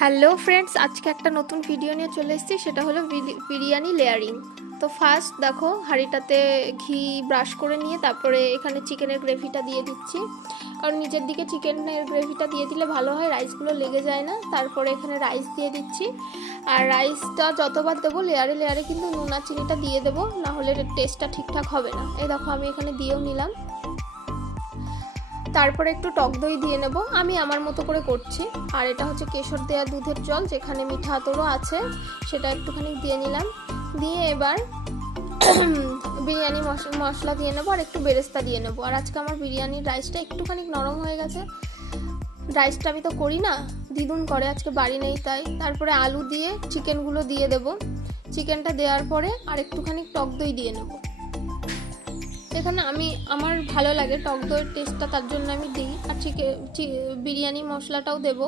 Hello friends, আজকে একটা নতুন ভিডিও নিয়ে চলে এসেছি। সেটা হলো বিরিয়ানি লেয়ারিং। তো ফার্স্ট দেখো, হাঁড়িটাতে ঘি ব্রাশ করে নিয়ে তারপরে এখানে চিকেনের গ্রেভিটা দিয়ে দিচ্ছি, কারণ নিচের দিকে চিকেনের গ্রেভিটা দিয়ে দিলে ভালো হয়, রাইসগুলো লেগে যায় না। তারপরে এখানে রাইস দিয়ে দিচ্ছি, আর রাইসটা যতবার দেবো লেয়ারে লেয়ারে কিন্তু নুন আর চিনিটা দিয়ে দেবো, না হলে টেস্টটা ঠিকঠাক হবে না। এই দেখো, আমি এখানে দিয়েও নিলাম। তারপরে একটু টক দই দিয়ে নেব, আমি আমার মতো করে করছি। আর এটা হচ্ছে কেশর দেওয়া দুধের জল, যেখানে মিঠা আতরও আছে, সেটা একটুখানি দিয়ে নিলাম। দিয়ে এবার বিরিয়ানি মশলা দিয়ে নেবো, আর একটু বেরেস্তা দিয়ে নেবো। আর আজকে আমার বিরিয়ানির রাইসটা একটুখানি নরম হয়ে গেছে। রাইসটা আমি তো করি না, দিদুন করে, আজকে বাড়ি নেই তাই। তারপরে আলু দিয়ে চিকেনগুলো দিয়ে দেবো। চিকেনটা দেওয়ার পরে আর একটুখানি টক দই দিয়ে নেবো। এখানে আমার ভালো লাগে টক দইয়ের টেস্টটা, তার জন্য আমি দিই। আর বিরিয়ানি মশলাটাও দেবো।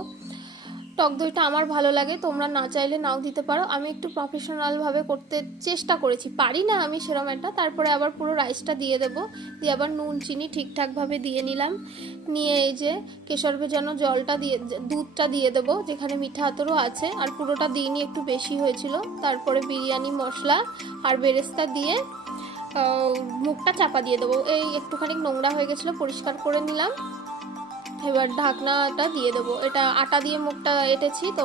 টক দইটা আমার ভালো লাগে, তোমরা না চাইলে নাও দিতে পারো। আমি একটু প্রফেশনালভাবে করতে চেষ্টা করেছি, পারি না আমি সেরকম একটা। তারপরে আবার পুরো রাইসটা দিয়ে দেবো, দিয়ে আবার নুন চিনি ঠিকঠাকভাবে দিয়ে নিলাম। নিয়ে এই যে কেশর ভেজানো জলটা দিয়ে, দুধটা দিয়ে দেবো, যেখানে মিঠা আতরও আছে। আর পুরোটা দিইনি, একটু বেশি হয়েছিল। তারপরে বিরিয়ানি মশলা আর বেরেস্তা দিয়ে মুখটা চাপা দিয়ে দেবো। এই একটুখানি নোংরা হয়ে গেছিলো, পরিষ্কার করে নিলাম। এবার ঢাকনাটা দিয়ে দেবো। এটা আটা দিয়ে মুখটা এঁটেছি তো।